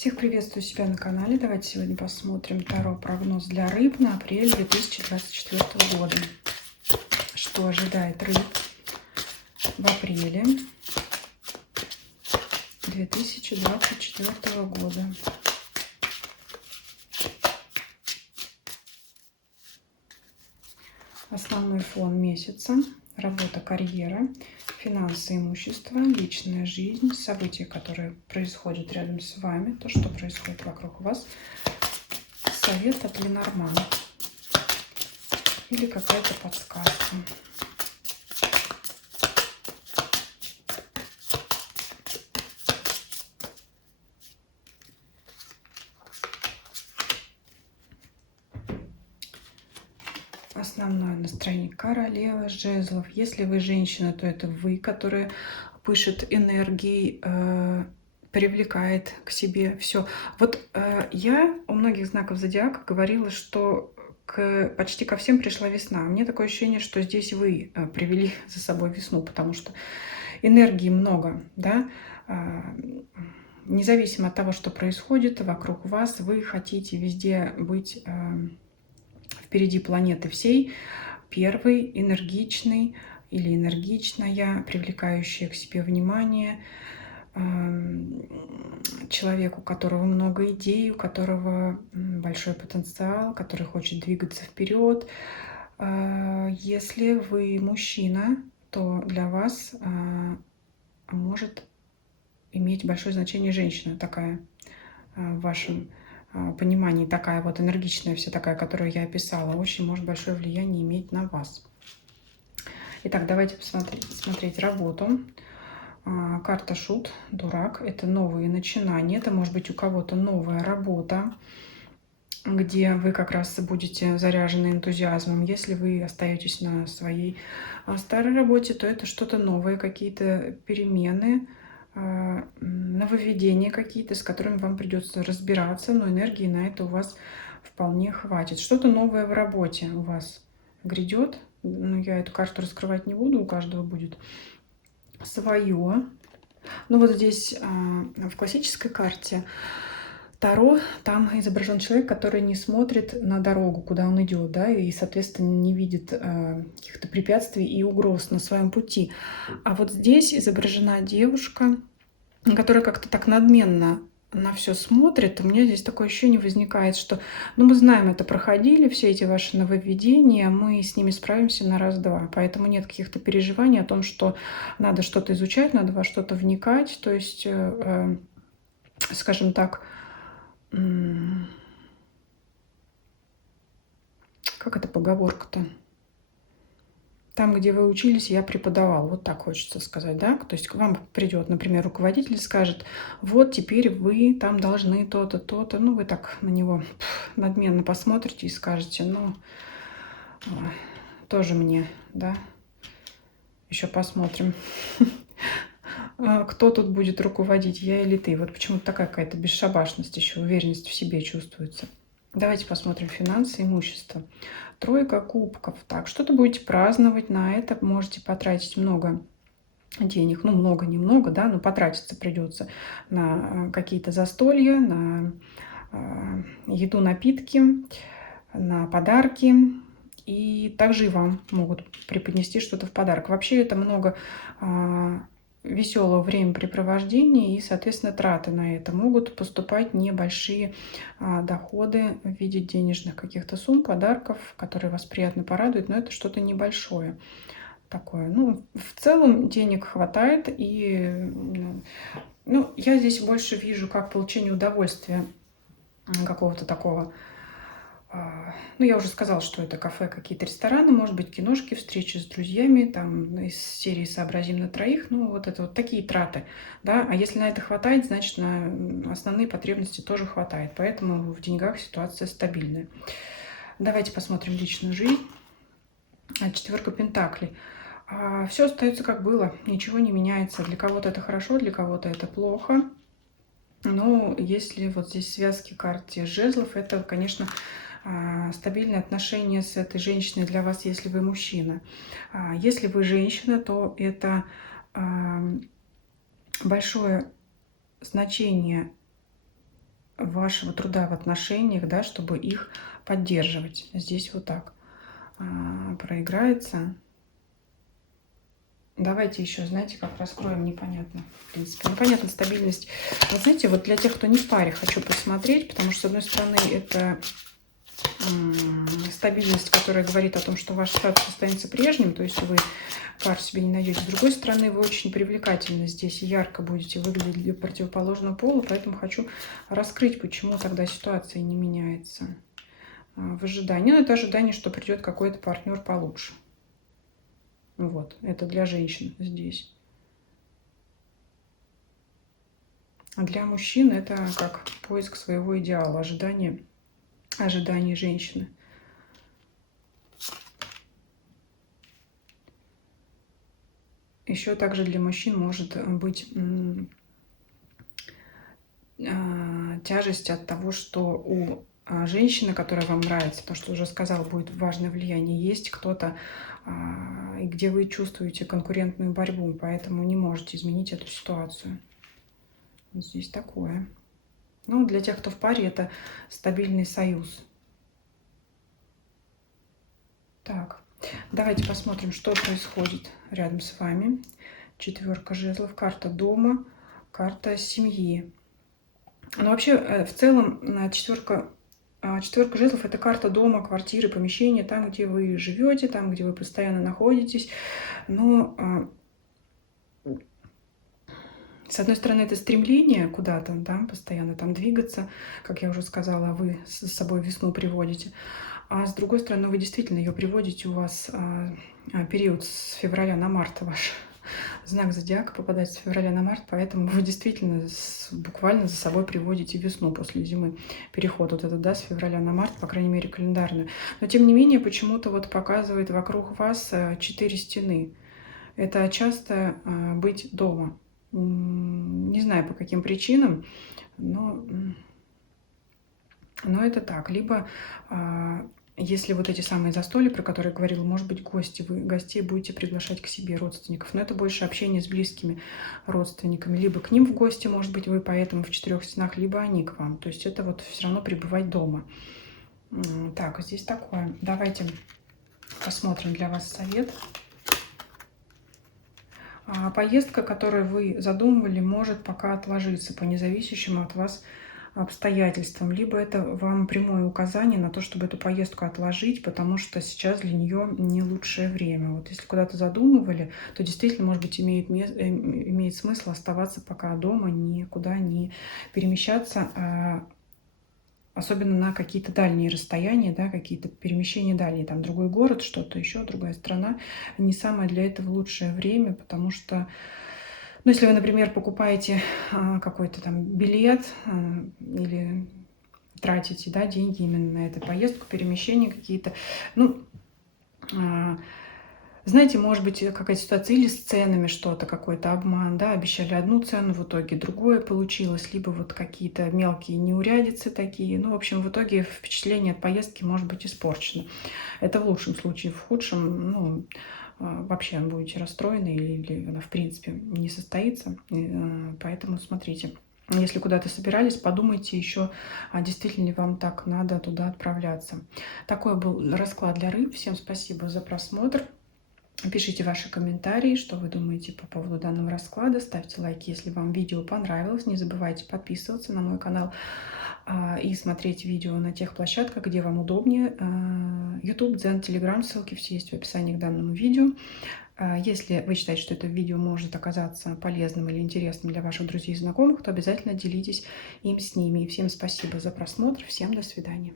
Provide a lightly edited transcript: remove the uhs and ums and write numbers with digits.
Всех приветствую себя на канале. Давайте сегодня посмотрим таро-прогноз для рыб на апрель 2024 года. Что ожидает рыб в апреле 2024 года. Основной фон месяца: работа, карьера, финансы, имущество, личная жизнь, события, которые происходят рядом с вами, то, что происходит вокруг вас, совет от Ленормана или какая-то подсказка. Основное настроение: королева жезлов. Если вы женщина, то это вы, которая пышет энергией, привлекает к себе все. Вот я у многих знаков зодиака говорила, что почти ко всем пришла весна. Мне такое ощущение, что здесь вы привели за собой весну, потому что энергии много, да. Независимо от того, что происходит вокруг вас, вы хотите везде быть впереди планеты всей, первый, энергичный или энергичная, привлекающая к себе внимание, человек, у которого много идей, у которого большой потенциал, который хочет двигаться вперед. Если вы мужчина, то для вас может иметь большое значение женщина такая в вашем понимании, такая вот энергичная вся такая, которую я описала, очень может большое влияние иметь на вас. Итак, давайте смотреть работу. Карта Шут, дурак, это новые начинания, это может быть у кого-то новая работа, где вы как раз будете заряжены энтузиазмом. Если вы остаетесь на своей старой работе, то это что-то новое, какие-то перемены, нововведения какие-то, с которыми вам придется разбираться, но энергии на это у вас вполне хватит. Что-то новое в работе у вас грядет. Но я эту карту раскрывать не буду, у каждого будет свое. Ну вот здесь в классической карте Таро там изображен человек, который не смотрит на дорогу, куда он идет, да, и, соответственно, не видит каких-то препятствий и угроз на своем пути. А вот здесь изображена девушка, которая как-то так надменно на все смотрит. У меня здесь такое ощущение возникает, что мы знаем, это проходили, все эти ваши нововведения, мы с ними справимся на раз-два. Поэтому нет каких-то переживаний о том, что надо что-то изучать, надо во что-то вникать. То есть, скажем так, как это поговорка-то? Там, где вы учились, я преподавал. Вот так хочется сказать, да? То есть к вам придет, например, руководитель и скажет: вот теперь вы там должны то-то, то-то. Ну, вы так на него надменно посмотрите и скажете: ну, тоже мне, да? Еще посмотрим, кто тут будет руководить, я или ты. Вот почему-то такая какая-то бесшабашность, еще уверенность в себе чувствуется. Давайте посмотрим финансы, имущество. Тройка кубков. Так, что-то будете праздновать, на это можете потратить много денег. Ну, много-немного, да, но потратиться придется на какие-то застолья, на еду, напитки, на подарки. И также и вам могут преподнести что-то в подарок. Вообще это много веселого времяпрепровождения и, соответственно, траты на это. Могут поступать небольшие доходы в виде денежных каких-то сумм, подарков, которые вас приятно порадуют, но это что-то небольшое такое. Ну, в целом денег хватает, и я здесь больше вижу как получение удовольствия какого-то такого. Я уже сказала, что это кафе, какие-то рестораны, может быть, киношки, встречи с друзьями, там из серии «Сообразим на троих». Ну, вот это вот такие траты, да. А если на это хватает, значит, на основные потребности тоже хватает. Поэтому в деньгах ситуация стабильная. Давайте посмотрим личную жизнь. Четверка пентаклей. Все остается как было, ничего не меняется. Для кого-то это хорошо, для кого-то это плохо. Но если вот здесь связки карты жезлов, это, конечно, стабильные отношения с этой женщиной для вас, если вы мужчина. Если вы женщина, то это большое значение вашего труда в отношениях, да, чтобы их поддерживать. Здесь вот так проиграется. Давайте еще, знаете, как раскроем, непонятно, в принципе. Непонятна стабильность. Вот знаете, вот для тех, кто не в паре, хочу посмотреть, потому что, с одной стороны, это стабильность, которая говорит о том, что ваш статус останется прежним, то есть вы пару себе не найдете. С другой стороны, вы очень привлекательны здесь и ярко будете выглядеть для противоположного пола, поэтому хочу раскрыть, почему тогда ситуация не меняется в ожидании. Ну, это ожидание, что придет какой-то партнер получше. Вот, это для женщин здесь. А для мужчин это как поиск своего идеала, ожидание женщины. Еще также для мужчин может быть тяжесть от того, что у женщины, которая вам нравится, то, что уже сказала, будет важное влияние. Есть кто-то, где вы чувствуете конкурентную борьбу, поэтому не можете изменить эту ситуацию. Вот здесь такое. Ну, для тех, кто в паре, это стабильный союз. Так, давайте посмотрим, что происходит рядом с вами. Четверка жезлов, карта дома, карта семьи. Но вообще, в целом, четверка жезлов — это карта дома, квартиры, помещения, там, где вы живете, там, где вы постоянно находитесь. Но с одной стороны, это стремление куда-то, да, постоянно там двигаться, как я уже сказала, вы с собой весну приводите. А с другой стороны, вы действительно ее приводите, у вас период с февраля на март ваш знак зодиака попадает с февраля на март, поэтому вы действительно буквально за собой приводите весну после зимы. Переход вот этот, да, с февраля на март, по крайней мере, календарную. Но тем не менее, почему-то вот показывает вокруг вас 4 стены. Это часто быть дома. Не знаю, по каким причинам, но это так. Либо если вот эти самые застолья, про которые я говорила, может быть, гости, вы гостей будете приглашать к себе, родственников, но это больше общение с близкими родственниками. Либо к ним в гости, может быть, вы поэтому в 4 стенах, либо они к вам. То есть это вот все равно пребывать дома. Так, здесь такое. Давайте посмотрим для вас совет. Поездка, которую вы задумывали, может пока отложиться по независящим от вас обстоятельствам. Либо это вам прямое указание на то, чтобы эту поездку отложить, потому что сейчас для нее не лучшее время. Вот если куда-то задумывали, то действительно, может быть, имеет смысл оставаться пока дома, никуда не перемещаться, особенно на какие-то дальние расстояния, да, какие-то перемещения дальние, там другой город, что-то еще, другая страна, не самое для этого лучшее время, потому что, ну, если вы, например, покупаете какой-то там билет или тратите, да, деньги именно на эту поездку, перемещения какие-то, ну, знаете, может быть, какая-то ситуация или с ценами что-то, какой-то обман, да, обещали одну цену, в итоге другое получилось, либо вот какие-то мелкие неурядицы такие. Ну, в общем, в итоге впечатление от поездки может быть испорчено. Это в лучшем случае. В худшем, ну, вообще будете расстроены или она, в принципе, не состоится. Поэтому смотрите. Если куда-то собирались, подумайте еще, действительно ли вам так надо туда отправляться. Такой был расклад для рыб. Всем спасибо за просмотр. Пишите ваши комментарии, что вы думаете по поводу данного расклада. Ставьте лайки, если вам видео понравилось. Не забывайте подписываться на мой канал и смотреть видео на тех площадках, где вам удобнее. YouTube, Дзен, Telegram, ссылки все есть в описании к данному видео. Если вы считаете, что это видео может оказаться полезным или интересным для ваших друзей и знакомых, то обязательно делитесь им с ними. И всем спасибо за просмотр. Всем до свидания.